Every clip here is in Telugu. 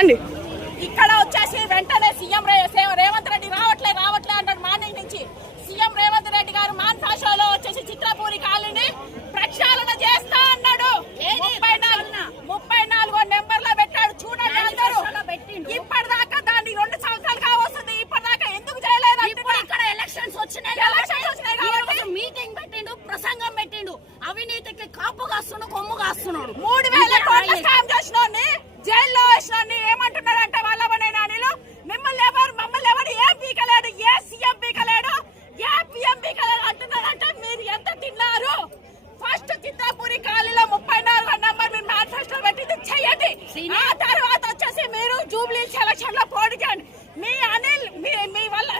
రండి. ఇక్కడ వచ్చేసి వెంటనే సీఎం రేవంత్ రెడ్డి రావట్లే అంటాడు. మార్నింగ్ నుంచి సీఎం రేవంత్ రెడ్డి గారు మాన్ఫాషోలో వచ్చేసి చిత్రపూరి కాలనీ ప్రక్షాళన చేస్తా అన్నాడు. 34 నెంబర్లో పెట్టాడు. చూడండి అందరూ. ఇప్పటిదాకా దాన్ని 2 సంవత్సరాలుగా వస్తుంది. ఇప్పటిదాకా ఎందుకు చేయలేదు? ఇక్కడ ఎలక్షన్స్ వచ్చినాయి కాబట్టి మీటింగ్ పెట్టిండు, ప్రసంగం పెట్టిండు. అవినీతికి కాపు కాస్తున్నాడు, కొమ్ము కాస్తున్నాడు. 3000 కోట్ల స్కామ్ చేసినోని జైల్లో వేసినోని ఏమంటున్నాడంటే వల్లభనే నానిలు మమ్మల్ని ఎవరు ఏం పీకలేడు, ఏ సీఎం పీకలేడు, ఏ పిఎం పీకలేడు అంటున్నాడంటే మీరు ఎంత తిన్నారు? ఫస్ట్ చిత్రపూరి కాలనీలో 34 నంబర్ మీరు మేనిఫెస్టో పెట్టింది చెయ్యండి. ఆ తర్వాత వచ్చేసి మీరు జూబ్లీ సెలక్షన్ లో పోటీ చేయండి. మీ అనిల్ మీ వల్ల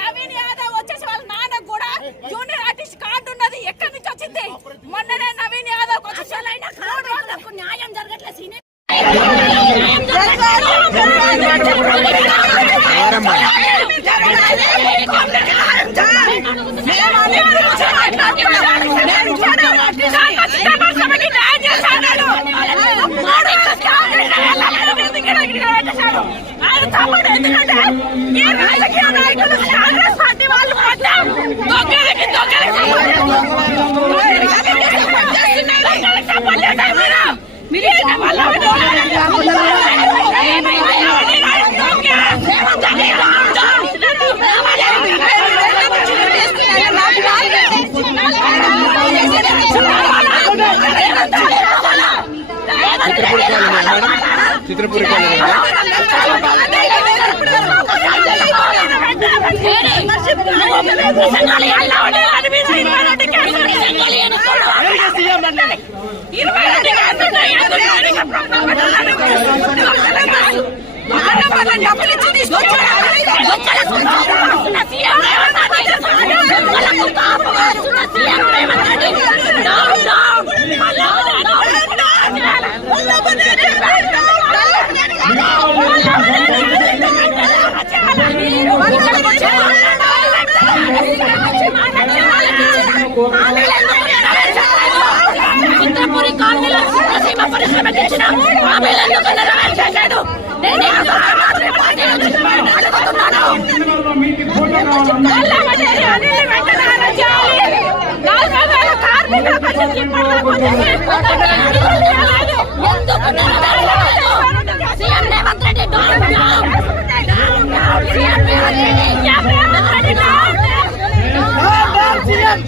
నవీన్ యాదవ్ వచ్చేసి వాళ్ళ నాన్న కూడా జూనియర్ ఆర్టిస్ట్ కార్డు ఉన్నది. ఎక్కడి నుంచి వచ్చింది? మొన్ననే నవీన్ యాదవ్ న్యాయం జరగట్లేదు. చిత్రపూరి కాలనీ చిత్రపూరి కాలనీలో సీమ పరిశ్రమ తెచ్చిన హామీలను నెరవేర్చేశాడు. CM Revanth Reddy CM